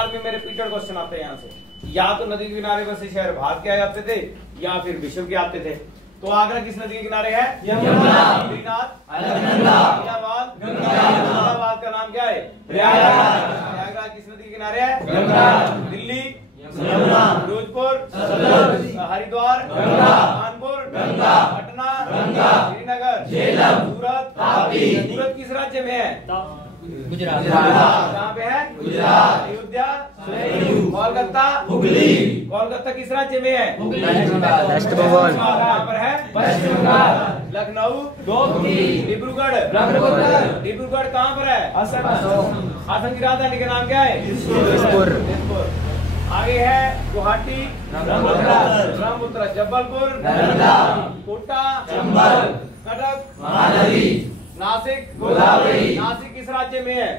Army में repeated question आते हैं यहाँ से, या तो नदी के किनारे पर से शहर भाग के आए जाते थे या फिर विश्व के आते थे। तो आगरा किस नदी के किनारे है? यमुना। इलाहाबाद का नाम क्या है? प्रयागराज किस नदी के किनारे है? दिल्ली, फिरोजपुर, हरिद्वार, कानपुर, पटना, श्रीनगर, सूरत किस राज्य में है? गुजरात। कहाँ पे है? गुजरात। अयोध्या, कोलकाता, हुगली। कोलकाता किस राज्य में है? वेस्ट बंगाल। कहाँ पर है? पश्चिम बंगाल। लखनऊ, डिब्रूगढ़। डिब्रूगढ़ कहाँ पर है? असम की राजधानी का नाम क्या है? दिसपुर। आगे है गुवाहाटी, ब्रह्मपुत्र, जबलपुर, कोटा, चंबल, कटक, महानदी, नासिक, गोदावरी। नासिक किस राज्य में है?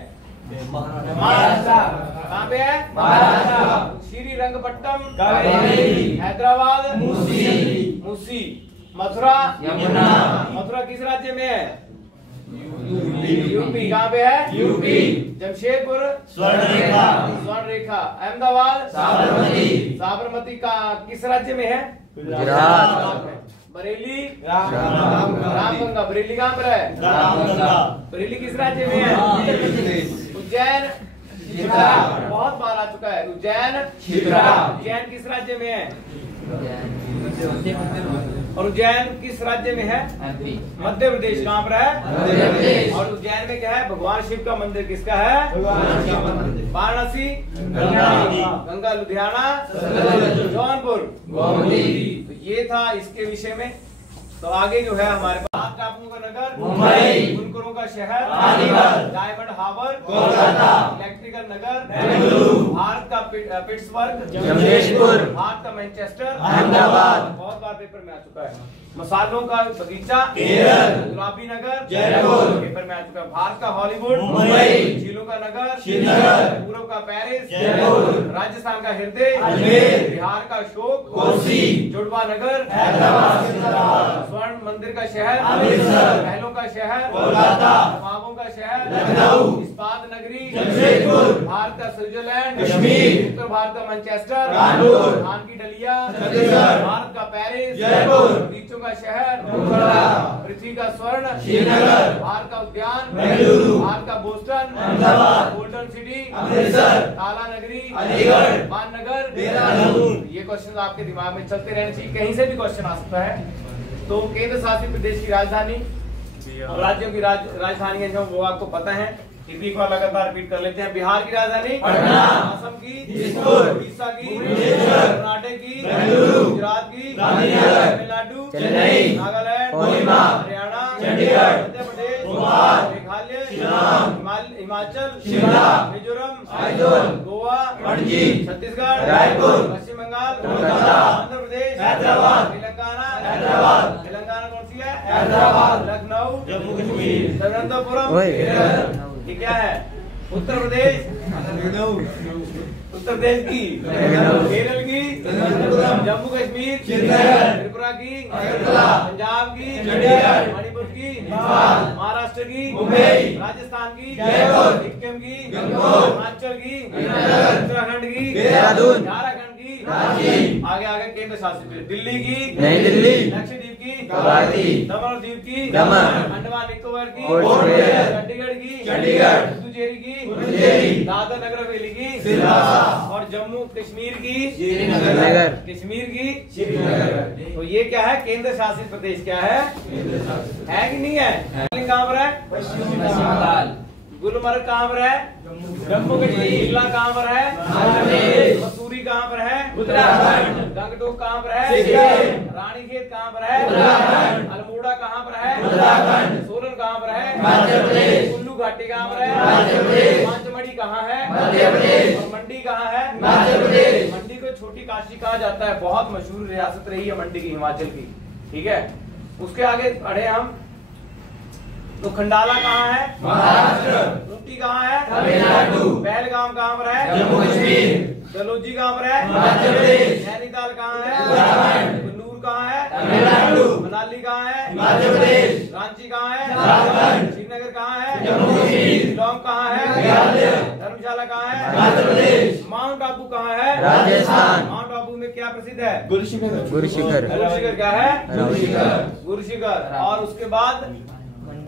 महाराष्ट्र। कहाँ पे है? महाराष्ट्र। श्रीरंगपट्टम, हैदराबाद, मूसी। मथुरा, यमुना। मथुरा किस राज्य में है? यूपी। कहाँ पे है? यूपी। जमशेदपुर, स्वर्णरेखा। अहमदाबाद, साबरमती का किस राज्य में है? गुजरात। बरेली, रामगंगा। बरेली कहाँ पर है? बरेली किस राज्य में है? उज्जैन, बहुत बार आ चुका है। उज्जैन, उज्जैन किस राज्य में है? और उज्जैन किस राज्य में है? मध्य प्रदेश। कहाँ पर है? और उज्जैन में क्या है? भगवान शिव का मंदिर किसका है? वाराणसी, गंगा, लुधियाना, जौनपुर। तो ये था इसके विषय में। तो आगे जो है हमारे पास टापुओं का नगर मुंबई, बुनकरों का शहर डायमंड हार्बर कोलकाता, इलेक्ट्रिकल नगर बेंगलुरु, भारत का पिट्सबर्ग जमशेदपुर, भारत का मैनचेस्टर अहमदाबाद, बहुत बार पेपर में आ चुका है। मसालों का बगीचा केरल, गुलाबी नगर जयपुर, पेपर में आ चुका है। भारत का हॉलीवुड मुंबई, झीलों का नगर श्रीनगर, पूर्व का पेरिस जयपुर, राजस्थान का हृदय अजमेर, बिहार का अशोक कोसी, जुड़वा नगर हैदराबाद, स्वर्ण मंदिर का शहर अमृतसर, महलों का शहर कोलकाता, नवाबों का शहर लखनऊ, इस्पात नगरी जमशेदपुर, भारत का स्विट्जरलैंड कश्मीर, उत्तर भारत का मैनचेस्टर कानपुर, धान की डलिया छत्तीसगढ़, भारत का पेरिस जयपुर, बीचों का शहर पृथ्वी का स्वर्ण श्रीनगर, भारत का उद्यान बेंगलुरु, भारत का Boston Ahmedabad, golden city Amritsar, काला नगरी अलीगढ़, माननगर देहरादून। ये क्वेश्चन आपके दिमाग में चलते रहने चाहिए, कहीं से भी क्वेश्चन आ सकता है। तो केंद्र शासित प्रदेश की राजधानी, राज्यों की राजधानी जो वो आपको पता है, एक बार लगातार रिपीट कर लेते हैं। बिहार की राजधानी पटना, असम की दिसपुर, उड़ीसा की कर्नाटक की बेंगलुरु, गुजरात की गांधीनगर, तमिलनाडु चेन्नई, नागालैंड कोहिमा, हरियाणा चंडीगढ़, मध्य प्रदेश भोपाल, मेघालय शिलांग, हिमाचल शिमला, मिजोरम आइजोल, गोवा पणजी, छत्तीसगढ़ रायपुर, पश्चिम बंगाल कोलकाता, आंध्र प्रदेश हैदराबाद, तेलंगाना हैदराबाद, तेलंगाना कौन सी है? हैदराबाद, लखनऊ जम्मू कश्मीर, तिरुवनंतपुरम ये क्या है? उत्तर प्रदेश, उत्तर प्रदेश की, केरल की, जम्मू कश्मीर, त्रिपुरा की, पंजाब की, मणिपुर की, महाराष्ट्र की, राजस्थान की, सिक्किम की, हिमाचल की, उत्तराखंड की, झारखंड की, आगे आगे केंद्र शासित दिल्ली की, नई दिल्ली, लक्षद्वीप की, दमन द्वीप की, अंडमान निकोबार की, चंडीगढ़ की, पुडुचेरी की, दादर नगर हवेली की, और जम्मू कश्मीर की, कश्मीर की। तो ये क्या है? केंद्र शासित प्रदेश क्या है कि नहीं है? कहाँ पर है? पश्चिम बंगाल। गुलमर्ग कहाँ पर है? जम्मू कश्मीर। शिमला कहाँ पर है? मसूरी कहाँ पर है? उत्तराखंड। गंगटोक कहाँ पर है? रानीखेत कहाँ पर है? अल्मोड़ा कहाँ पर है? उत्तराखंड। सोलन कहाँ पर है? मध्य प्रदेश। कुल्लू घाटी कहाँ पर है? मध्य प्रदेश। पांचमढ़ी कहाँ है? मध्य प्रदेश। और मंडी कहाँ है? मध्य प्रदेश। मंडी को छोटी काशी कहा जाता है, बहुत मशहूर रियासत रही है मंडी की, हिमाचल की। ठीक है, उसके आगे बढ़े हम तो खंडाला कहाँ है? महाराष्ट्र। ऊटी कहाँ है? तमिलनाडु। पहलगाम कहाँ पर है? जम्मू कश्मीर। डलहौजी कहाँ पर है? मध्य प्रदेश। नैनीताल कहाँ है? उत्तराखंड। कुल्लू कहाँ है? तमिलनाडु। मनाली कहाँ है? मध्य प्रदेश। रांची कहाँ है? झारखंड। श्रीनगर कहाँ है? जम्मू कश्मीर। शिलोंग कहाँ है? मेघालय। धर्मशाला वाला कहाँ है? मध्य प्रदेश। माउंट आबू कहाँ है? राजस्थान। माउंट आबू में क्या प्रसिद्ध है? गुरुशिखर। गुरुशिखर क्या है? गुरुशिखर। गुरुशिखर। और उसके बाद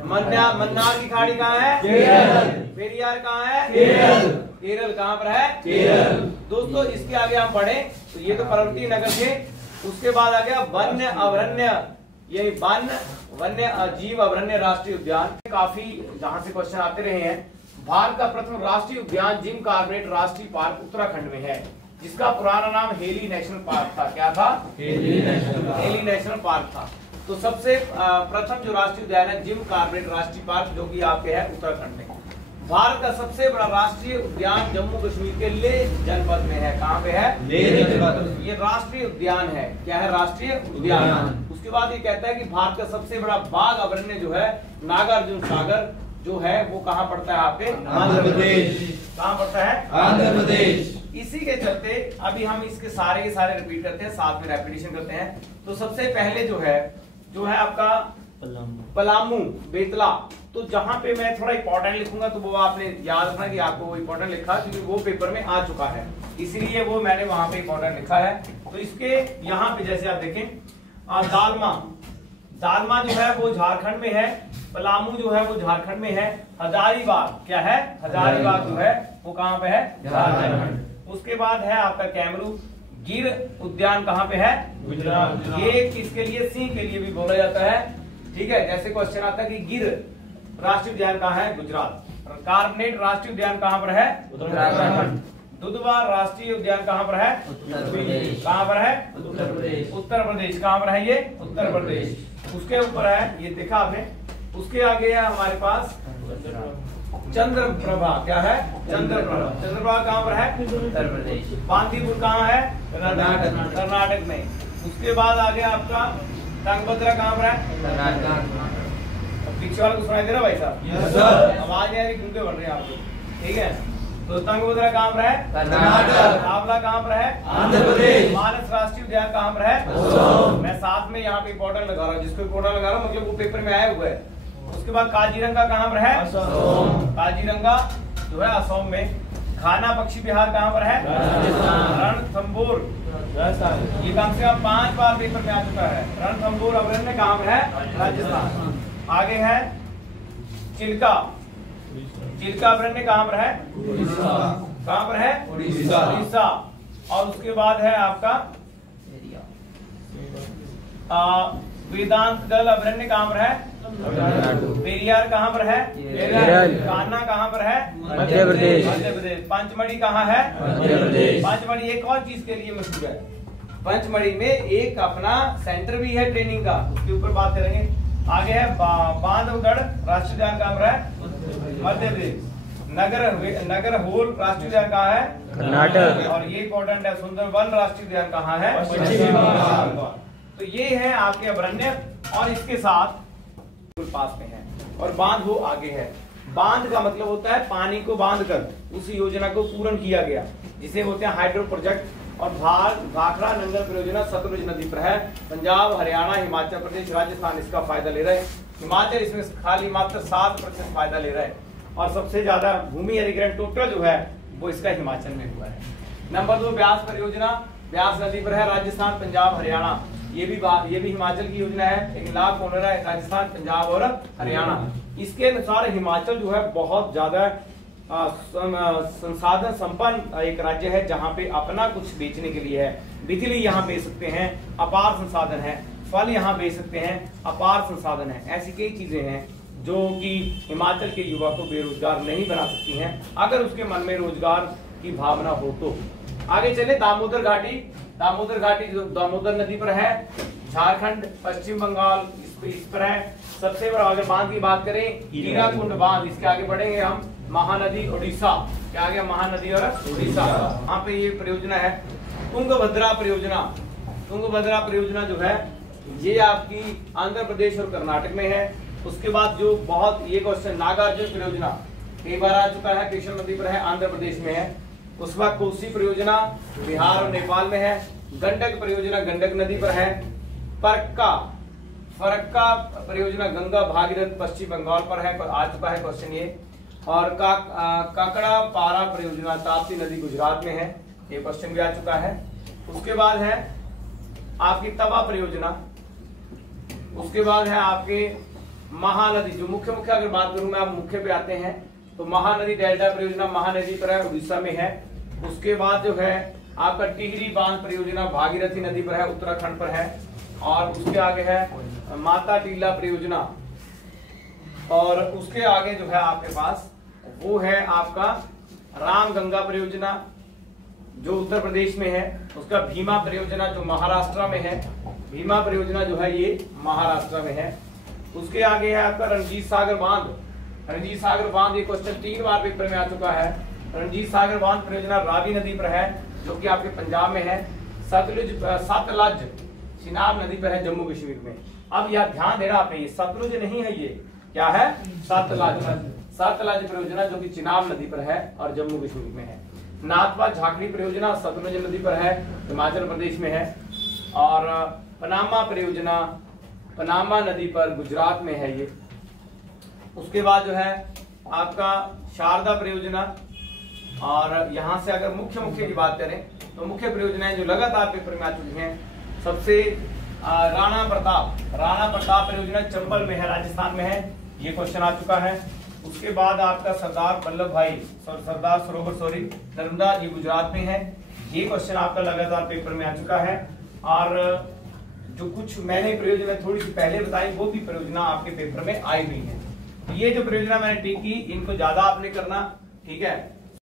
मन्नार की खाड़ी कहाँ है? केरल। पेरियार कहाँ है? केरल। केरल कहाँ पर है? केरल। दोस्तों इसके आगे हम पढ़े तो ये तो पर्वतीय नगर थे। उसके बाद आ गया वन्य अभयारण्य, ये वन्य जीव अभयारण्य राष्ट्रीय उद्यान। काफी जहां से क्वेश्चन आते रहे हैं। भारत का प्रथम राष्ट्रीय उद्यान जिम कॉर्बेट राष्ट्रीय पार्क उत्तराखंड में है, जिसका पुराना नाम हेली नेशनल पार्क था। क्या था? हेली नेशनल पार्क था। तो सबसे प्रथम जो राष्ट्रीय उद्यान है जिम कॉर्बेट राष्ट्रीय पार्क, जो कि आपके है उत्तराखंड में। भारत का सबसे बड़ा राष्ट्रीय उद्यान जम्मू कश्मीर के लेह जनपद में है। कहाँ पे है? लेह जनपद। ये राष्ट्रीय उद्यान है। क्या है? राष्ट्रीय उद्यान। उसके बाद ये कहता है कि भारत का सबसे बड़ा बाघ अभयारण्य जो है नागार्जुन सागर जो है वो कहाँ पड़ता है? आपके आंध्र प्रदेश। कहाँ पड़ता है? आंध्र प्रदेश। इसी के चलते अभी हम इसके सारे के सारे रिपीट करते हैं, साथ में रेपिटेशन करते हैं। तो सबसे पहले जो है आपका पलामू बेतला। तो जहां पे मैं थोड़ा इंपॉर्टेंट लिखूंगा तो वो आपने याद रखना कि आपको वो इंपॉर्टेंट लिखा, क्योंकि वो पेपर में आ चुका है, इसीलिए वो मैंने वहां पे इंपॉर्टेंट लिखा है। तो इसके यहाँ पे जैसे आप देखें दालमा जो है वो झारखंड में है। पलामू जो है वो झारखंड में है। हजारीबाग क्या है? हजारीबाग जो है वो कहाँ पे है? झारखंड। उसके बाद है आपका कैमरू। गिर उद्यान कहाँ पे है? गुजरात। ये किसके लिए? सिंह के लिए भी बोला जाता है। ठीक है, जैसे क्वेश्चन आता है कि गिर राष्ट्रीय उद्यान कहाँ है? गुजरात। कार्बनेट राष्ट्रीय उद्यान कहाँ पर है? उत्तराखंड। दुधवा राष्ट्रीय उद्यान कहाँ पर है? उत्तर प्रदेश। कहाँ पर है? उत्तर प्रदेश। उत्तर प्रदेश। कहाँ पर है ये? उत्तर प्रदेश। उसके ऊपर है, ये देखा आपने। उसके आगे है हमारे पास चंद्रप्रभा। क्या है? चंद्रप्रभा। चंद्रप्रभा कहाँ पर है? उत्तर प्रदेश। बांदीपुर कहाँ है? कर्नाटक में। उसके बाद आ गया आपका तुंगभद्रा। कहाँ पर है? पीछे वाले को सुनाई दे रहा भाई साहब? Yes sir. आवाज नहीं आ रही, गूंगे बढ़ रहे हैं आप लोग। ठीक है, तो तुंगभद्रा कहाँ पर है? कर्नाटक। आंवला कहाँ पर है? आंध्र प्रदेश। मानस राष्ट्रीय उद्यान कहाँ पर है? असम। मैं साथ में यहाँ पे इंपॉर्टेंट लगा रहा हूँ, जिसको इंपॉर्टेंट लगा रहा हूँ मतलब वो पेपर में आया हुआ है। उसके बाद काजीरंगा कहाँ पर है? असम। काजीरंगा जो है असम में। खाना पक्षी विहार कहाँ पर है? रणथंभौर। ये कम से कम 5 बार पेपर में आ चुका है। रणथंभौर अभयारण्य कहाँ पर है? राजस्थान। आगे है चिल्का। चिल्का अभयारण्य कहाँ पर है? कहाँ पर है? उड़ीसा। और उसके बाद है आपका वेदांतगल अभयारण्य कहाँ पर है? पेरियार कहाँ पर है? केरल। कान्हा कहाँ पर है? मध्य प्रदेश। मध्य प्रदेश। पंचमढ़ी कहाँ है? मध्य प्रदेश। पंचमढ़ी एक और चीज के लिए मशहूर है। पंचमढ़ी में एक अपना सेंटर भी है ट्रेनिंग का, उसके ऊपर बात करेंगे। आगे है बांधवगढ़ राष्ट्रीय उद्यान कहाँ पर है? मध्य प्रदेश। नगर होल राष्ट्रीय उद्यान कहाँ है? कर्नाटक। और ये इंपॉर्टेंट है, सुंदरवन राष्ट्रीय उद्यान कहाँ है? पश्चिम बंगाल। तो ये है आपके अभयारण्य, और इसके साथ पास में है। और बांध वो आगे है। बांध का मतलब होता है पानी को बांध कर उस योजना को पूर्ण किया गया, जिसे बोलते हैं हाइड्रो प्रोजेक्ट। और भाखड़ा नंगल परियोजना सतलुज नदी पर है। पंजाब, हरियाणा, हिमाचल प्रदेश, राजस्थान इसका फायदा ले रहे हैं। हिमाचल इसमें खाली मात्र 7% फायदा ले रहा है, और सबसे ज्यादा भूमि अधिग्रहण टोटल जो है वो इसका हिमाचल में हुआ है। नंबर 2 ब्यास परियोजना, ब्यास नदी पर है। राजस्थान, पंजाब, हरियाणा। ये भी हिमाचल की योजना है, लेकिन लाभ कौन रहा है? राजस्थान, पंजाब और हरियाणा। इसके अनुसार हिमाचल जो है बहुत ज्यादा संसाधन संपन्न एक राज्य है, जहाँ पे अपना कुछ बेचने के लिए है। बिजली यहाँ बेच सकते हैं, अपार संसाधन है। फल यहाँ बेच सकते हैं, अपार संसाधन है। ऐसी कई चीजें हैं जो कि हिमाचल के युवा को बेरोजगार नहीं बना सकती हैं, अगर उसके मन में रोजगार की भावना हो तो। आगे चले, दामोदर घाटी। दामोदर घाटी जो दामोदर नदी पर है, झारखंड, पश्चिम बंगाल इस पर है। सबसे बड़ा अगर बांध की बात करें, हीराकुंड बांध। इसके आगे बढ़ेंगे हम, महानदी उड़ीसा। क्या आ गया? महानदी और उड़ीसा। वहां पे ये परियोजना है तुंगभद्रा परियोजना। तुंगभद्रा परियोजना जो है ये आपकी आंध्र प्रदेश और कर्नाटक में है। उसके बाद जो बहुत ये क्वेश्चन, नागार्जुन परियोजना कई बार आ चुका है, कृष्ण नदी पर है, आंध्र प्रदेश में है। उस बाद कोसी परियोजना बिहार और नेपाल में है। गंडक परियोजना गंडक नदी पर है। फरक्का परियोजना गंगा भागीरथ पश्चिम बंगाल पर है, आ चुका है क्वेश्चन ये। और काकड़ा पारा परियोजना ताप्ती नदी गुजरात में है, ये क्वेश्चन भी आ चुका है। उसके बाद है आपकी तवा परियोजना, उसके बाद है आपके महानदी, जो मुख्य अगर बात करूं मैं, आप मुख्य पे आते हैं तो महानदी डेल्टा परियोजना महानदी पर है, उड़ीसा में है। उसके बाद जो है आपका टिहरी बांध परियोजना भागीरथी नदी पर है, उत्तराखंड पर है। और उसके आगे है माता टीला परियोजना, और उसके आगे जो है आपके पास वो है आपका रामगंगा परियोजना जो उत्तर प्रदेश में है। उसका भीमा परियोजना जो महाराष्ट्र में है, भीमा परियोजना जो है ये महाराष्ट्र में है। उसके आगे है आपका रणजीत सागर बांध, रणजीत सागर बांध, ये क्वेश्चन 3 बार पेपर में आ चुका है। रणजीत सागर बांध परियोजना रावी नदी पर है जो कि आपके पंजाब में है। सतलज चिनाब नदी पर है जम्मू कश्मीर में। अब यह ध्यान देना आपने, ये सतलुज नहीं है, ये क्या है, सतलज, सतलज परियोजना जो कि चिनाब नदी पर है और जम्मू कश्मीर में है। नाथपा झाकड़ी परियोजना सतलुज नदी पर है, हिमाचल प्रदेश में है। और पनामा परियोजना पनामा नदी पर गुजरात में है ये। उसके बाद जो है आपका शारदा परियोजना, और यहाँ से अगर मुख्य की बात करें तो मुख्य परियोजनाएं जो लगातार पेपर में आ चुकी हैं, सबसे राणा प्रताप परियोजना चंबल में है, राजस्थान में है, ये क्वेश्चन आ चुका है। उसके बाद आपका सरदार सरोवर नर्मदा, ये गुजरात में है, ये क्वेश्चन आपका लगातार पेपर में आ चुका है। और जो कुछ मैंने परियोजना थोड़ी सी पहले बताई वो भी परियोजना आपके पेपर में आई हुई है। ये जो परियोजना मैंने टिक की, इनको ज्यादा आपने करना, ठीक है।